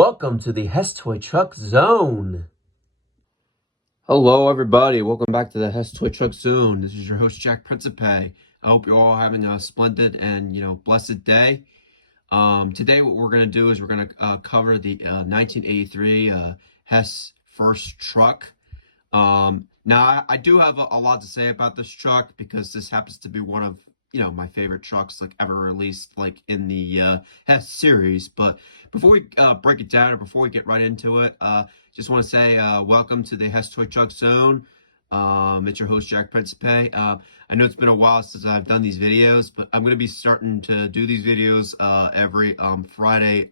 Welcome to the Hess Toy Truck Zone. Hello, everybody. Welcome back to the Hess Toy Truck Zone. This is your host, Jack Principe. I hope you're all having a splendid and, blessed day. Today, what we're going to do is we're going to cover the 1983 Hess first truck. Now, I do have a lot to say about this truck because this happens to be one of my favorite trucks ever released in the Hess series. But before we break it down, or before we get right into it, just want to say welcome to the Hess Toy Truck Zone. It's your host, Jack Principe. I know it's been a while since I've done these videos, but I'm going to be starting to do these videos every Friday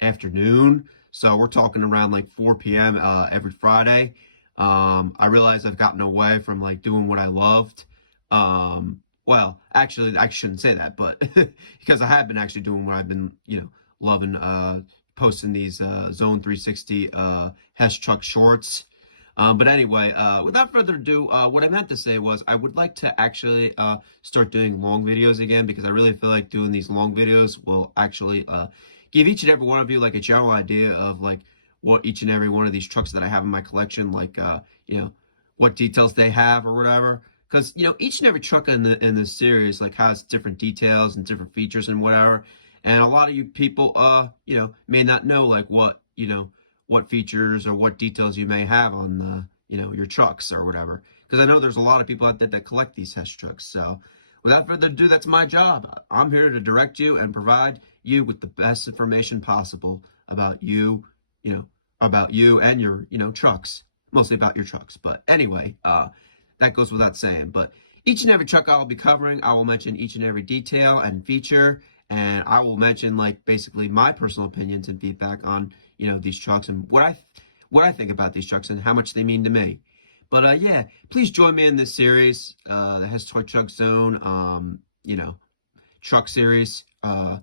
afternoon. So we're talking around 4 p.m. Every Friday. I realize I've gotten away from doing what I loved. Well, actually, I shouldn't say that, but because I have been actually doing what I've been, loving, posting these Zone 360 Hess truck shorts. But anyway, without further ado, what I meant to say was I would like to actually start doing long videos again, because I really feel like doing these long videos will actually give each and every one of you a general idea of what each and every one of these trucks that I have in my collection, what details they have or whatever. Because each and every truck in this series has different details and different features and whatever, and a lot of you people may not know what features or what details you may have on your trucks or whatever. Because I know there's a lot of people out there that collect these Hess trucks. So without further ado, that's my job. I'm here to direct you and provide you with the best information possible about you and your trucks, mostly about your trucks. But anyway, that goes without saying. But each and every truck I will be covering, I will mention each and every detail and feature, and I will mention basically my personal opinions and feedback on these trucks and what I think about these trucks and how much they mean to me. But yeah, please join me in this series, the Hess Toy Truck Zone, truck series. I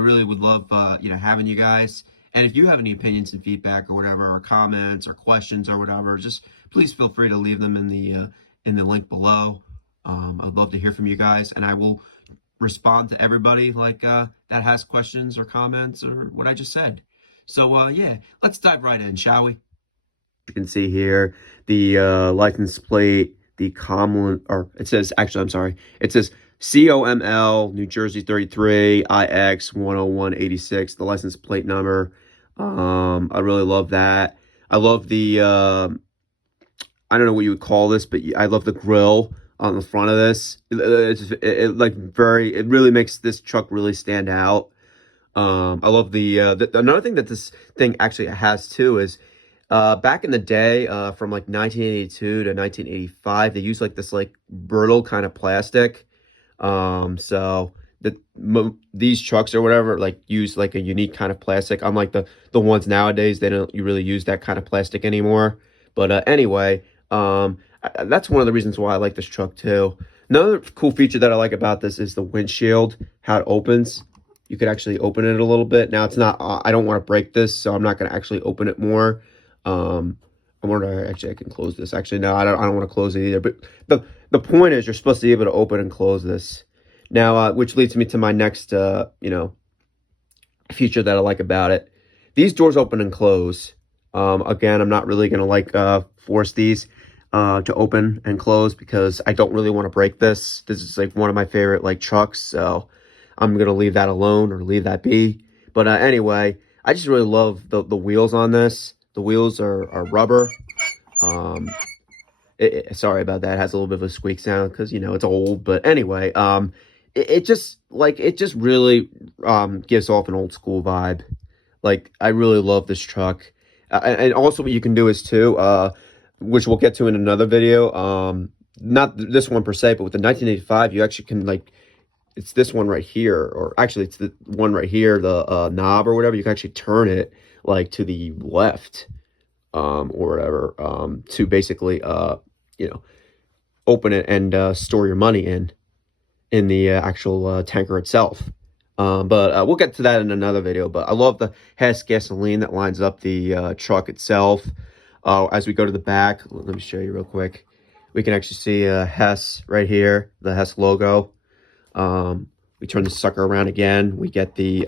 really would love having you guys. And if you have any opinions and feedback or whatever, or comments or questions or whatever, just please feel free to leave them in the link below. I'd love to hear from you guys, and I will respond to everybody that has questions or comments or what I just said. So yeah, let's dive right in, shall we? You can see here the license plate, the common, or it says, actually, I'm sorry, it says COML, New Jersey 33, IX 10186, the license plate number. I really love that. I love the, I don't know what you would call this, but I love the grill on the front of this. It really makes this truck really stand out. I love another thing that this thing actually has too is, back in the day, from 1982 to 1985, they used this brittle kind of plastic. So these trucks or whatever use a unique kind of plastic, unlike the ones nowadays. They don't really use that kind of plastic anymore. But anyway, that's one of the reasons why I like this truck too. Another cool feature that I like about this is the windshield, how it opens. You could actually open it a little bit. Now it's not, I don't want to break this, so I'm not going to actually open it more. I wonder, actually I can close this. Actually, no, I don't want to close it either. But the point is, you're supposed to be able to open and close this. Now, which leads me to my next, feature that I like about it. These doors open and close. Again, I'm not really going to force these to open and close, because I don't really want to break this. This is one of my favorite trucks, so I'm going to leave that alone, or leave that be. But anyway, I just really love the wheels on this. The wheels are rubber. Sorry about that. It has a little bit of a squeak sound because, it's old. But anyway, it just really gives off an old school vibe. I really love this truck. And also what you can do is too, which we'll get to in another video, not this one per se, but with the 1985, you actually can it's this one right here, or actually it's the one right here, the knob or whatever. You can actually turn it to the left, or whatever, to basically open it and store your money in the actual tanker itself. But we'll get to that in another video. But I love the Hess gasoline that lines up the truck itself. As we go to the back, let me show you real quick. We can actually see Hess right here, the Hess logo. We turn the sucker around again. We get the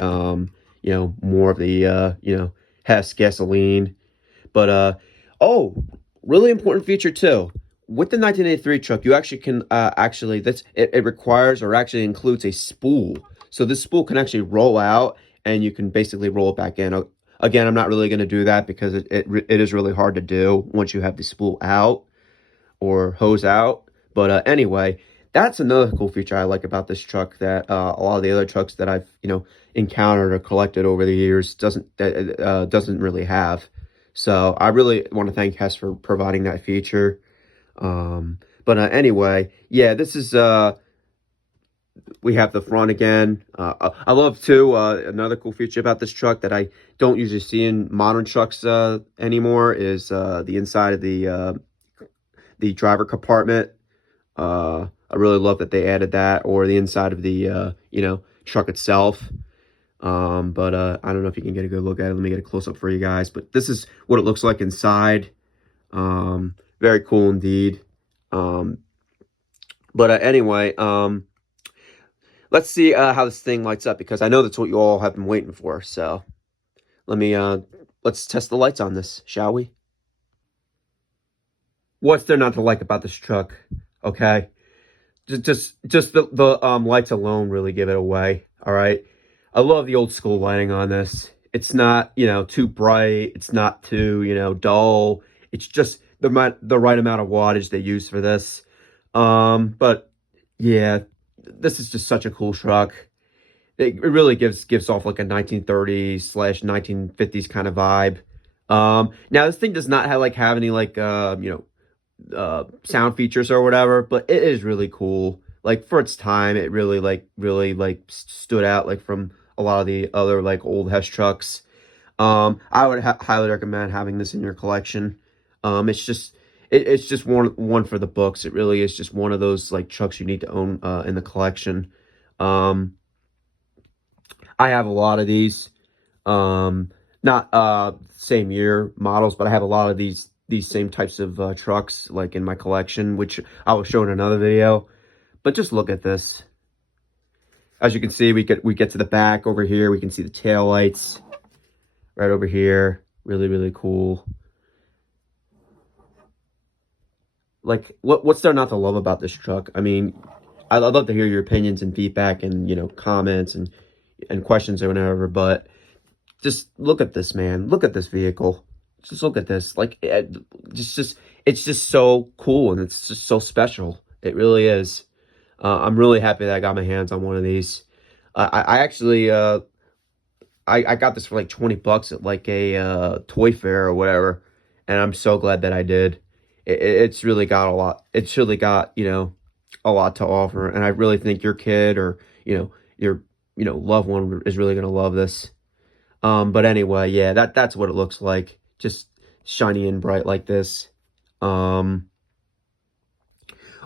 more of the, Hess gasoline. But, oh, really important feature too. With the 1983 truck, you actually can, it requires or actually includes a spool. So this spool can actually roll out and you can basically roll it back in. Again, I'm not really going to do that because it is really hard to do once you have the spool out or hose out. But anyway, that's another cool feature I like about this truck that a lot of the other trucks that I've encountered or collected over the years doesn't really have. So I really want to thank Hess for providing that feature. But anyway, yeah, this is we have the front again. I love too another cool feature about this truck that I don't usually see in modern trucks anymore is the inside of the driver compartment. I really love that they added that, or the inside of the truck itself. But I don't know if you can get a good look at it. Let me get a close up for you guys. But this is what it looks like inside. Very cool indeed. But anyway, let's see how this thing lights up, because I know that's what you all have been waiting for. So let's test the lights on this, shall we? What's there not to like about this truck? Okay, just the lights alone really give it away. All right, I love the old school lighting on this. It's not too bright. It's not too dull. It's just the right amount of wattage they use for this. But yeah, this is just such a cool truck. It really gives off like a 1930s/1950s kind of vibe. Now this thing does not have any sound features or whatever, but it is really cool. Like for its time, it really stood out like from a lot of the other like old Hess trucks. I would highly recommend having this in your collection. It's just one for the books. It really is just one of those like trucks you need to own in the collection. I have a lot of these. Not same year models, but I have a lot of these same types of trucks like in my collection, which I will show in another video. But just look at this. As you can see, we get to the back over here. We can see the tail lights right over here. Really, really cool. Like, what's there not to love about this truck? I mean, I'd love to hear your opinions and feedback and comments and questions or whatever. But just look at this, man. Look at this vehicle. Just look at this. Like, it's just so cool and it's just so special. It really is. I'm really happy that I got my hands on one of these. I actually I got this for like 20 bucks at like a toy fair or whatever, and I'm so glad that I did. It's really got a lot. It's really got a lot to offer, and I really think your kid or your loved one is really gonna love this. But anyway, yeah, that's what it looks like, just shiny and bright like this.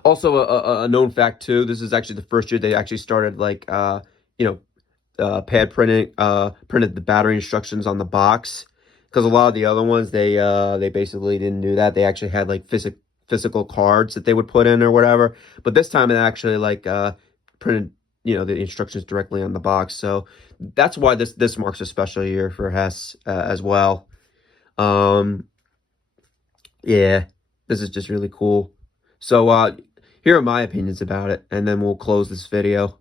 Also, a known fact too. This is actually the first year they actually started like pad printed the battery instructions on the box, because a lot of the other ones they basically didn't do that. They actually had like physical cards that they would put in or whatever. But this time it actually like printed the instructions directly on the box. So that's why this marks a special year for Hess as well. Yeah, this is just really cool. So here are my opinions about it, and then we'll close this video.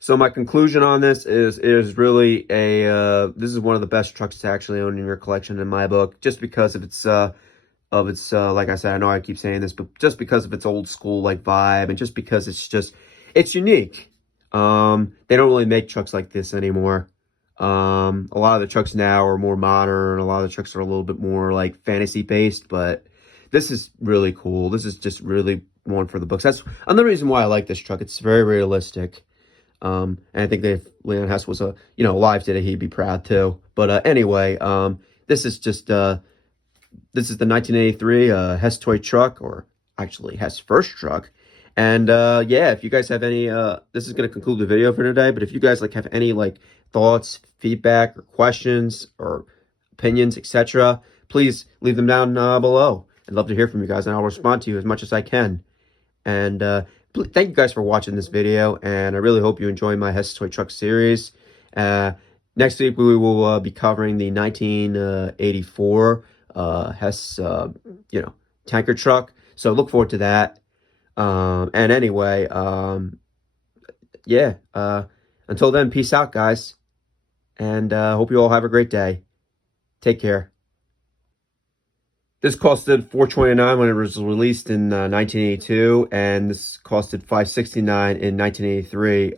So my conclusion on this is really this is one of the best trucks to actually own in your collection in my book, just because of its like I said, I know I keep saying this, but just because of its old school like vibe, and just because it's unique. They don't really make trucks like this anymore. A lot of the trucks now are more modern. A lot of the trucks are a little bit more like fantasy based, but this is really cool. This is just really one for the books. That's another reason why I like this truck. It's very realistic. And I think that if Leon Hess was alive today, he'd be proud too. But anyway, this is just this is the 1983 Hess toy truck, or actually Hess first truck. And yeah, if you guys have any, this is going to conclude the video for today. But if you guys have any thoughts, feedback, or questions, or opinions, etc., please leave them down below. I'd love to hear from you guys, and I'll respond to you as much as I can. And thank you guys for watching this video, and I really hope you enjoy my Hess Toy Truck series. Next week we will be covering the 1984 Hess, tanker truck. So look forward to that. And anyway, yeah. Until then, peace out, guys, and hope you all have a great day. Take care. This costed $429 when it was released in 1982, and this costed $569 in 1983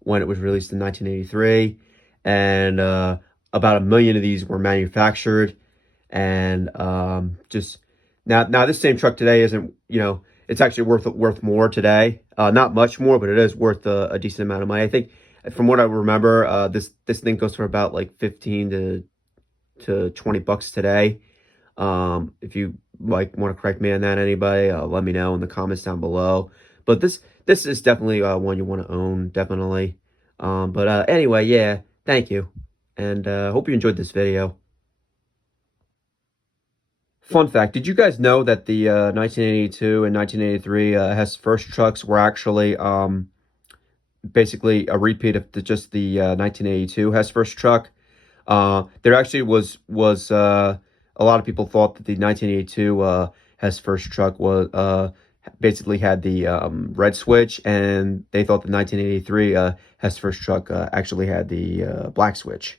when it was released in 1983. And about 1 million of these were manufactured. And just now, this same truck today isn't, it's actually worth more today. Not much more, but it is worth a decent amount of money. I think, from what I remember, this thing goes for about like 15 to 20 bucks today. If you like want to correct me on that, anybody, let me know in the comments down below. But this is definitely one you want to own, definitely. But anyway, yeah, thank you, and hope you enjoyed this video. Fun fact: did you guys know that the 1982 and 1983 Hess first trucks were actually basically a repeat of just the 1982 Hess first truck? There actually was a lot of people thought that the 1982 Hess first truck was basically had the red switch, and they thought the 1983 Hess first truck actually had the black switch.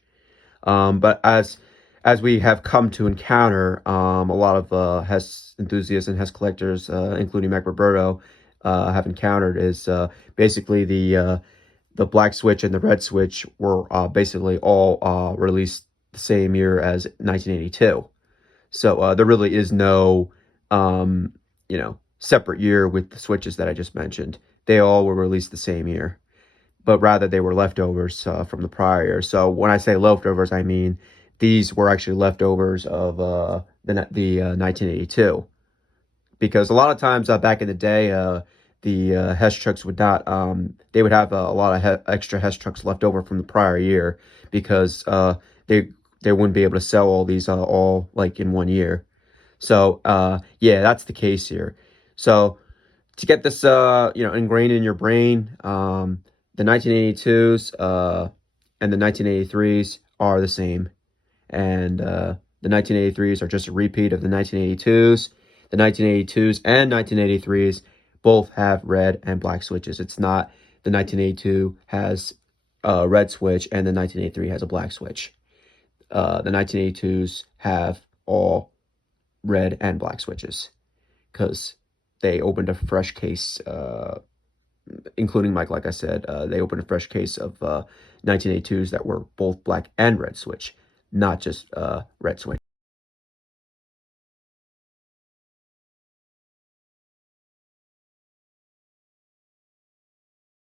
But as we have come to encounter, a lot of Hess enthusiasts and Hess collectors, including Mac Roberto, have encountered is basically the black switch and the red switch were basically all released the same year as 1982. So there really is no, separate year with the switches that I just mentioned. They all were released the same year, but rather they were leftovers from the prior year. So when I say leftovers, I mean these were actually leftovers of the 1982. Because a lot of times back in the day, the Hess trucks would not, they would have a lot of extra Hess trucks left over from the prior year because they wouldn't be able to sell all these all like in 1 year. So yeah, that's the case here. So to get this ingrained in your brain, the 1982s and the 1983s are the same, and the 1983s are just a repeat of the 1982s. The 1982s and 1983s both have red and black switches. It's not the 1982 has a red switch and the 1983 has a black switch. The 1982s have all red and black switches because they opened a fresh case, including Mike, like I said, they opened a fresh case of 1982s that were both black and red switch, not just red switch.